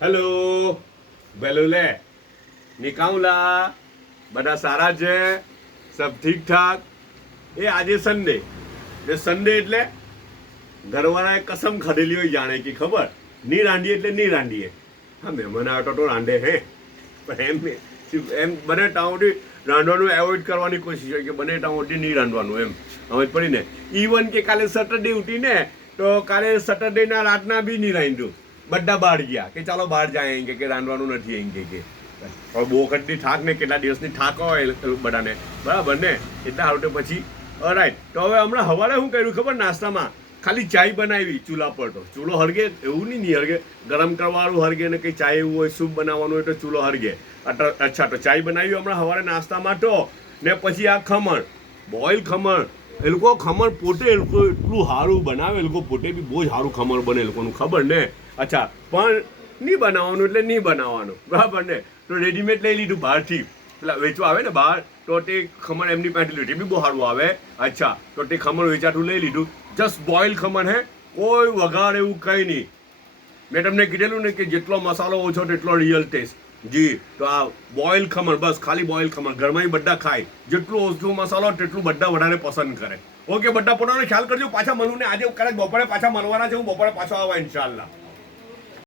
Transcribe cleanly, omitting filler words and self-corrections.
hello બેલુલે નિકાઉલા બધા સારા છે સબ ઠીક ઠાક એ આજે સન્ડે ને સન્ડે એટલે ઘરવાળાએ કસમ ખાધેલી હોય જાણે કે ખબર ની રાંધીએ એટલે ની રાંધીએ હા મહેમાન આવતો તો રાંધે હે પણ એમ બને ટાઉટી રાંધવાનું એવોઇડ કરવાની કોશિશ હોય કે બને ટાઉટી નહીં રાંધવાનું એમ સમજ પડી ને ઇવન કે કાલે સેટરડે ઉઠીને તો કાલે સેટરડેના રાતના બી નહીં રાંધ્યું બધા બહાર ગયા કે ચાલો બહાર જાય એમ કે રાંધવાનું નથી એમ કે હવે બહુ વખતની થાક ને કેટલા દિવસની થાક હોય બધાને બરાબર ને એટલા સારું તો પછી રાઈટ તો હવે હમણાં સવારે શું કર્યું ખબર નાસ્તામાં ખાલી ચાય બનાવી ચૂલા પર તો ચૂલો હરગે એવું નહીં હરગે ગરમ કરવાનું હરગે ને કંઈ ચાય એવું હોય સૂપ બનાવવાનું હોય તો ચૂલો હરગે અચ્છા તો ચાય બનાવી હમણાં સવારે નાસ્તામાં તો ને પછી આ ખમણ બોઇલ ખમણ એ લોકો ખમણ પોતે એ લોકો એટલું સારું બનાવે એ લોકો પોતે બી બહુ જ સારું ખમણ બને એ લોકોનું ખબર ને અચ્છા પણ નહીં બનાવવાનું એટલે નહીં બનાવવાનું બરાબર ને તો રેડીમેડ લઈ લીધું બહારથી પેલા વેચવા આવે ને બહાર તો તે ખમણ એમની પાસે લીધું એ બી બહુ સારું આવે અચ્છા તો તે ખમણ વેચાતું લઈ લીધું જસ્ટ બોઇલ ખમણ હે કોઈ વઘાર એવું કંઈ નહીં મેં તમને કીધેલું ને કે જેટલો મસાલો ઓછો તેટલો રિયલ ટેસ્ટ જી તો આ બોઇલ ખમણ બસ ખાલી બોઇલ ખમણ ઘરમાં બધા ખાય જેટલું ઓછું મસાલો તેટલું બધા વધારે પસંદ કરે ઓકે બધા પોતાનો ખ્યાલ કરજો પાછા મળું ને આજે કદાચ બપોરે પાછા મળવાના છે હું બપોરે પાછો આવવા ઇન્શાલ્લાહ